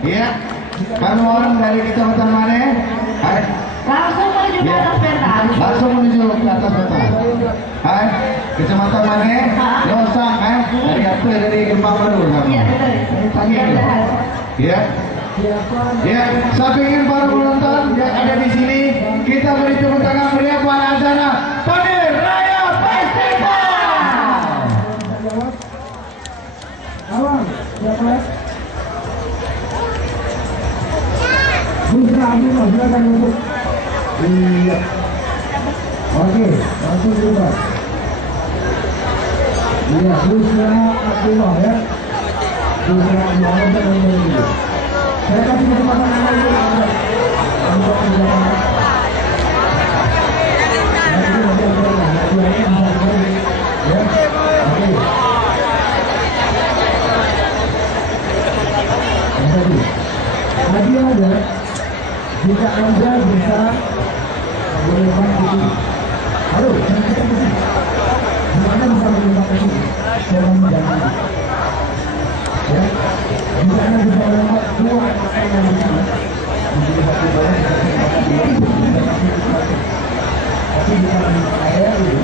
Iya. Kanuan dari kecamatan mana? Hai. Langsung menuju ke atas pentas. Langsung menuju ke atas pentas. Hai. Kecamatan mana? Losang, dari apa? Dari Kembang Baru. Iya, betul. Iya. Ya, saya ingin para penonton yang ada di sini kita beri tepuk tangan meriah pada acara Padir Raya Festival. Awang, siapa? Bisa, silakan untuk. Iya. Oke, langsung berubah. Iya, Busra Abdullah ya. Busra Abdullah dan Abdullah. Saya kasih kesempatan Anda untuk berjalan. Tadi ada, jika Anda bisa melempar ke sini. Halo, Anda bisa melempar ke sini. Jangan jangan. Ya, jika Anda bisa melempar dua angka yang di sini. Tapi jika saya ini,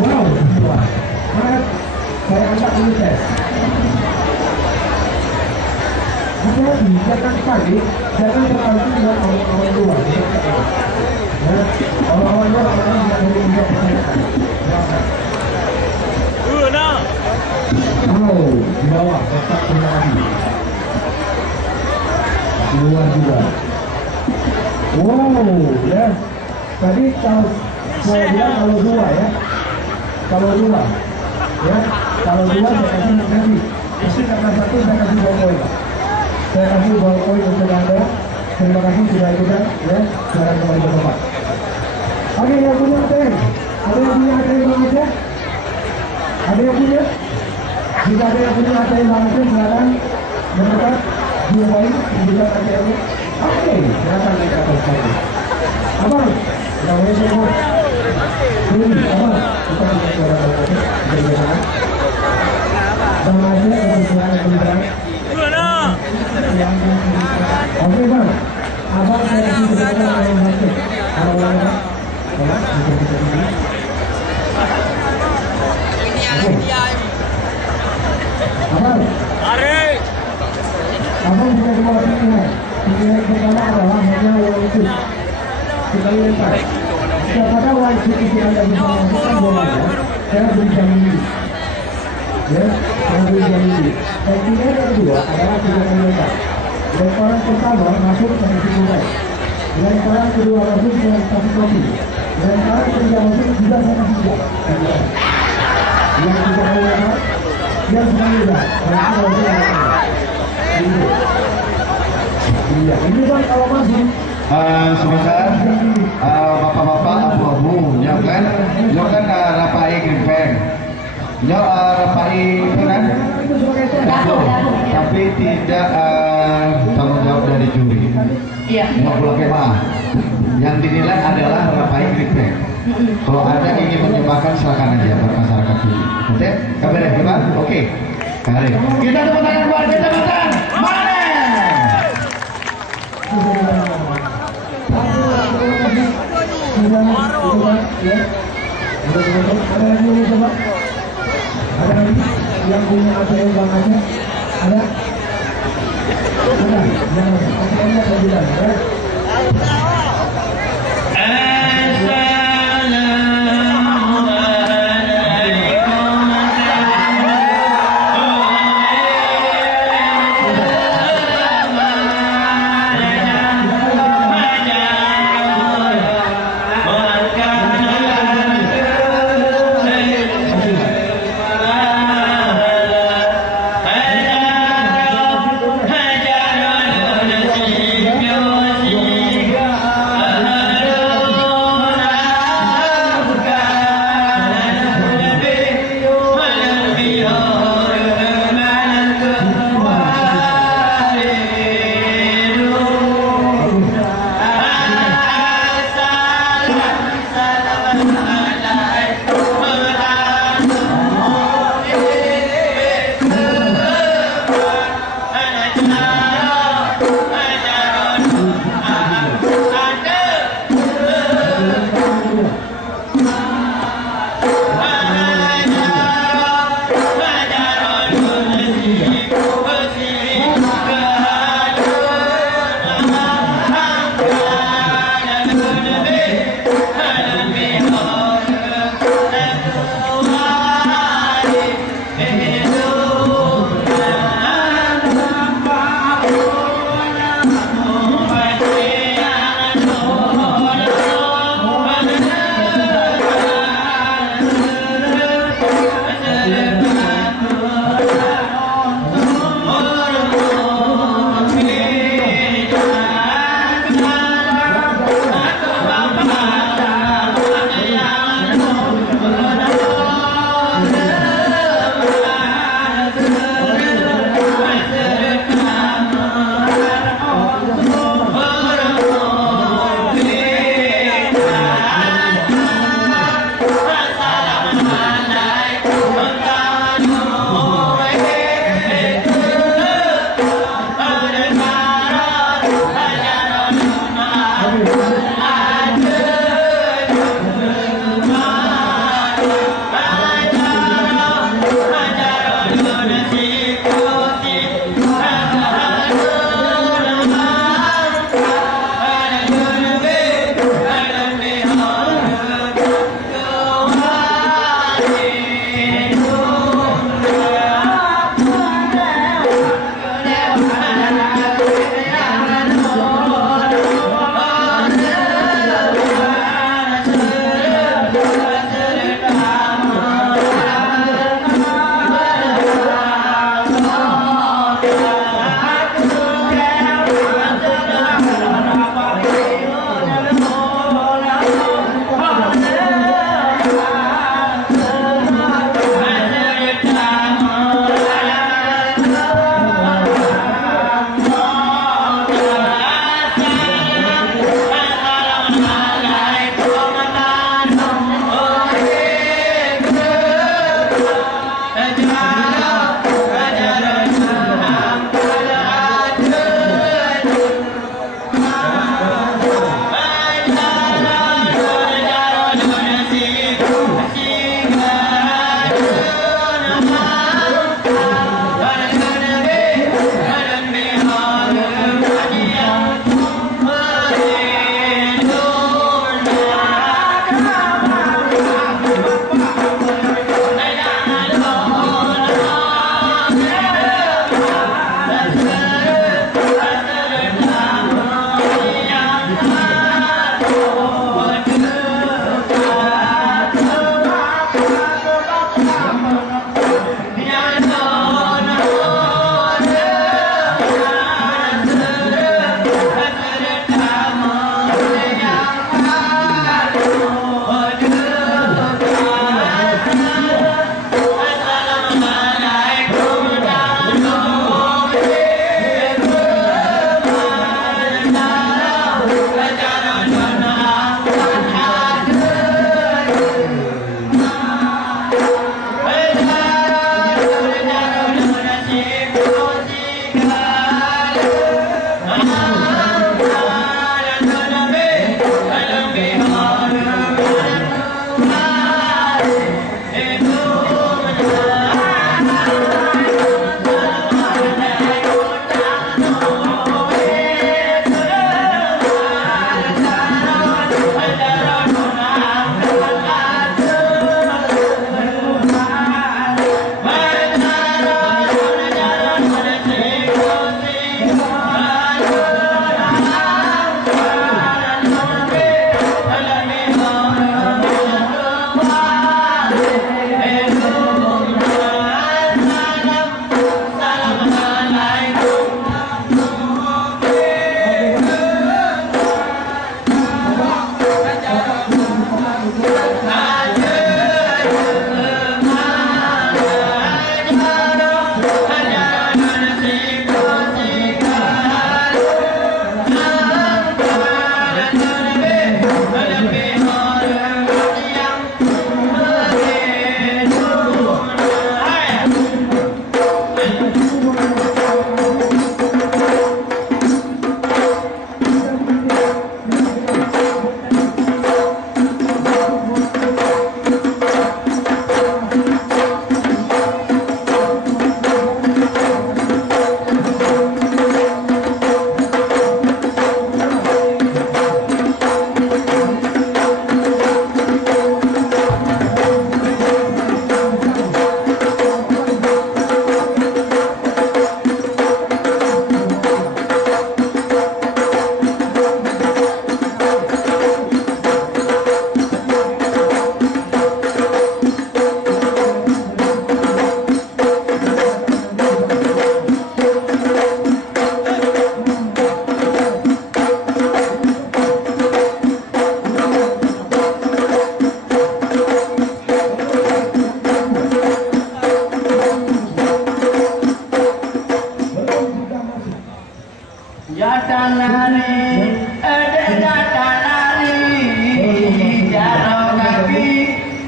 wow, saya angkat dulu tes. Hati-hati, jangan panik, jangan terlalu dengan orang-orang luar. Orang-orang luar orang yang boleh tidak percaya. Oh, di bawah, tetap lagi. Keluar juga. Wow, ya. Tadi kalau saya bilang kalau dua ya. Kalau dua, ya. Kalau dua saya kasih nanti. Tapi karena satu saya kasih ballpoint. Saya kasih ballpoint untuk Anda. Terima kasih sudah ikutan, ya. Silakan kembali ke tempat. Oke, yang punya ATM. Ada yang punya ATM Bang Aceh? Ada yang punya? Jika ada yang punya ATM Bang Aceh, silakan mendekat 2 poin menunjukkan ATM. Oke, silakan naik ke atas lagi. Abang, yang boleh semua. Ini, abang, kita bisa suara Bang Aceh. Jadi sana. Bang Aceh, kebetulan yang bergerak. Oke bang, abang saya kasih kepada yang Aceh. Abang, abang punya dua pilihan. Pilihan pertama adalah hanya wajib kita lempar. Kepada wajib itu Anda bisa melakukan bolanya, saya berikan ini. Ya, saya berikan ini. Dan pilihan yang kedua adalah pilihan lempar. Lemparan pertama masuk ke sisi mulai. Lemparan kedua masuk ke sisi kopi. Lemparan ketiga masuk juga sama juga. Yang tidak lempar, yang sedang lempar. Iya, ini bang kalau masih sebentar, bapak-bapak abu-abu, ya kan rapai grimpeng, ya rapai itu kan, tapi tidak tanggung jawab dari juri. Iya. Nggak boleh kemah. Yang dinilai adalah rapai grimpeng. Kalau ada yang ingin menyumbangkan silakan aja buat masyarakat sini. Oke, kabar ya, gimana? Oke. Kita tepuk tangan buat kecamatan Mane. Ada yang punya ATM Bang Aceh? Ada? Ada? Yang ATM-nya ada bilang ya?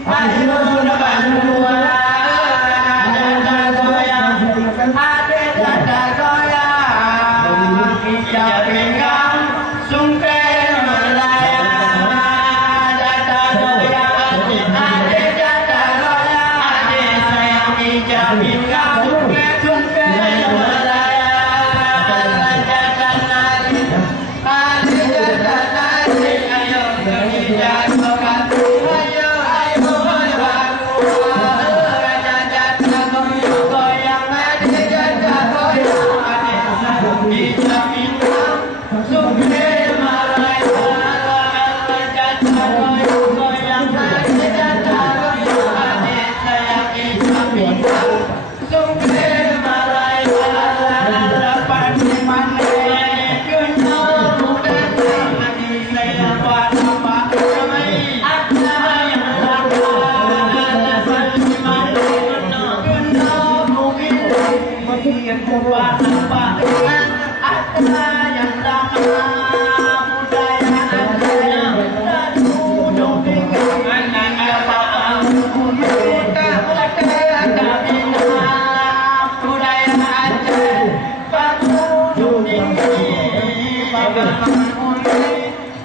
Hãy subscribe cho kênh Ghiền Mì Gõ để không bỏ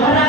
lỡ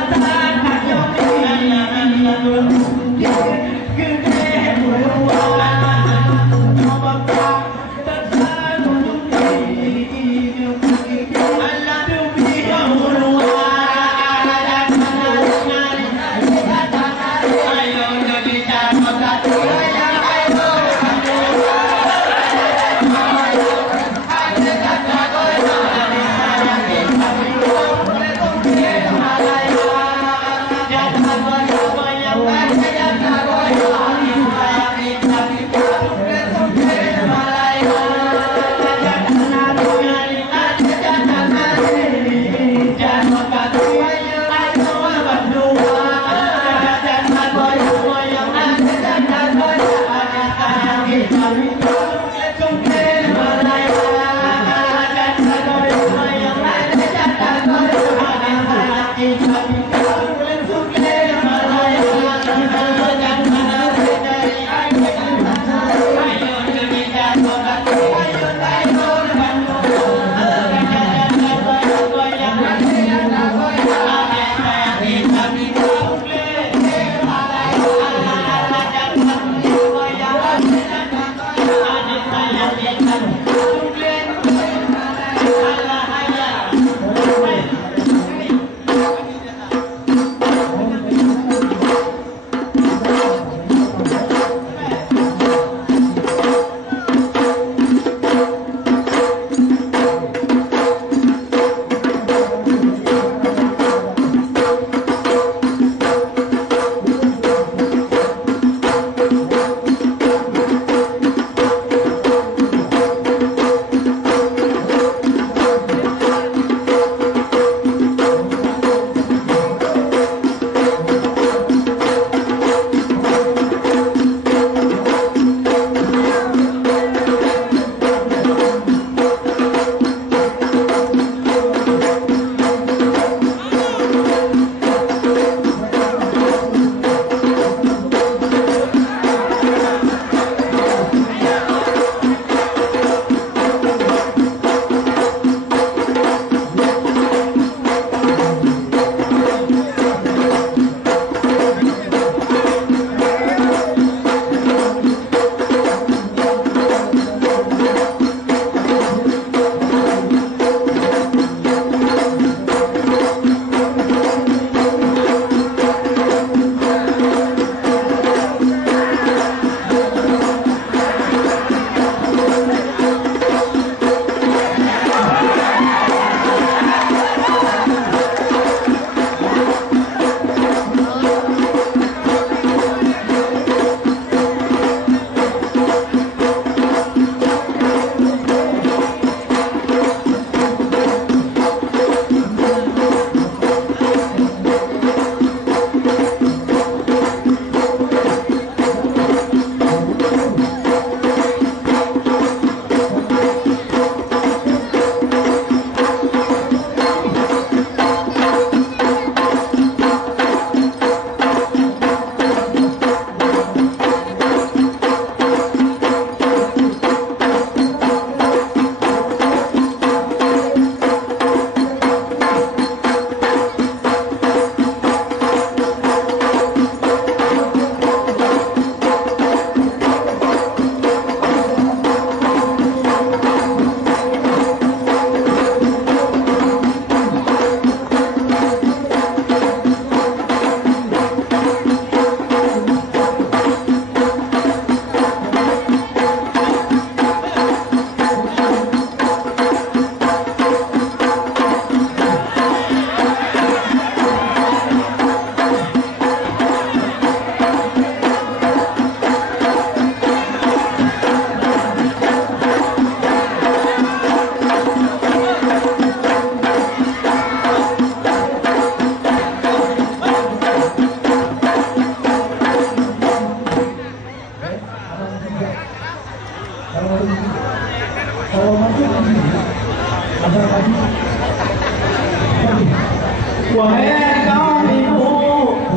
Wahai kaum ibu,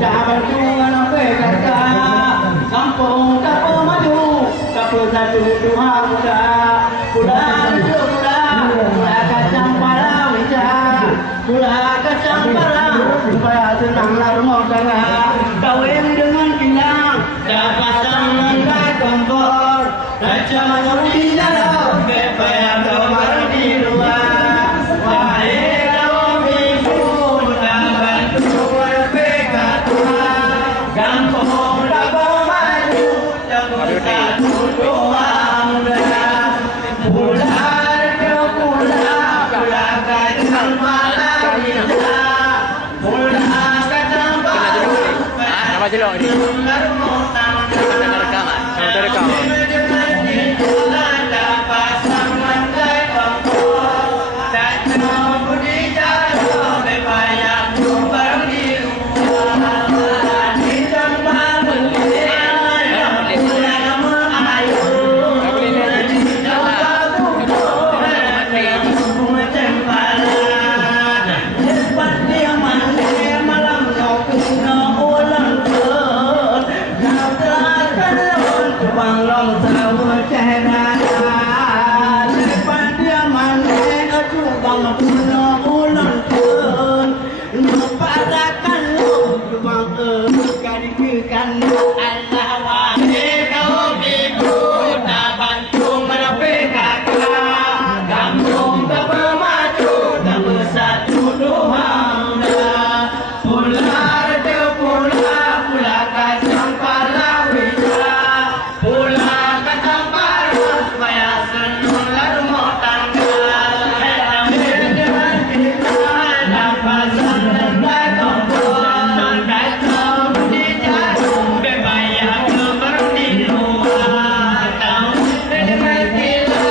jangan berjuang berkata, kampung kampung maju, kampung satu dua muda, gula kacang palawija, gula kacang palau, supaya senanglah rumah tangga, kawin dengan kinang, dapat sampai kompor, raja di dalam, supaya kamar di luar. Jelok ni. Tengah rekaman. Tengah rekaman. Dia Mulakan lo Ruang kan dikekan Allah wahai kaum ibu Tak bantu menepi kakak Kampung tak bermaju Tak bersatu doa Pular ke pular Pular kacang palawija Pular kacang palawija Supaya senang rumah tangga Dengan kita Dapat senang kompon Datang di jarum Berbayar keberdi luar Tahu dengan kita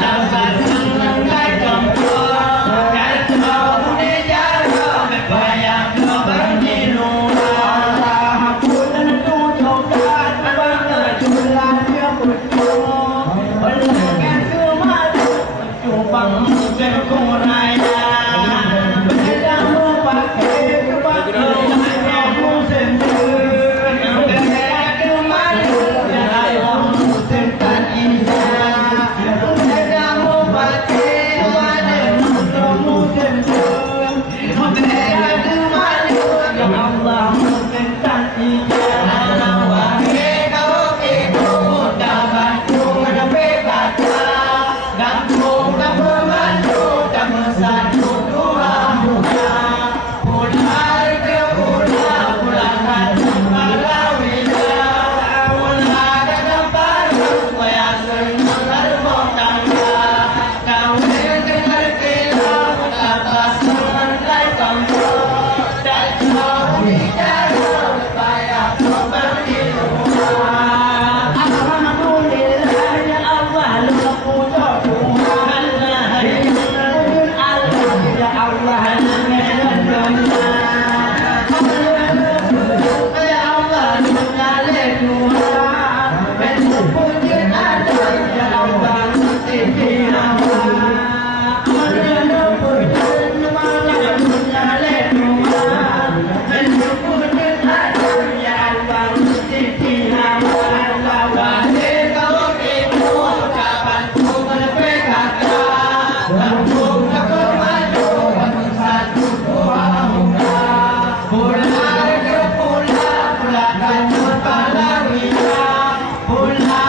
Dapat senang kompon Datang di jarum Berbayar keberdi luar Aku tentu cokat Berkejulan dia betul Berlekan kemadu Cubang berkuraya Berdamu pakai kebakar Kamu sendiri Berlekan kemadu Kamu sendiri Berdamu pakai kebakar Kamu sendiri Berlekan kemadu Allah sendiri Wahai kaum ibu Tak bantu menepi kata Kampung tak bermaju Tak bersatu dua muka Pular ke pular Pular kacang palawija Pular kacang palawija Supaya senang rumah tangga Kawin dengan kilau Tak senang kampung Tak jauh di jarum Supaya seperti rumah Alhamdulillah ya Allah Lu puja Tuhan Ya Allah Ya Allah Lu nyale Tuhan Bentuk pujian ada Ya Allah Siti hawa Lu pujian malam Lu nyale Tuhan Bentuk pujian ada Ya Allah Siti hawa Wahai kaum ibu Tak bantu menepi kata Kampung tak bermaju Tak bersatu dua muka Pular ke pular Pular kacang palawija Pular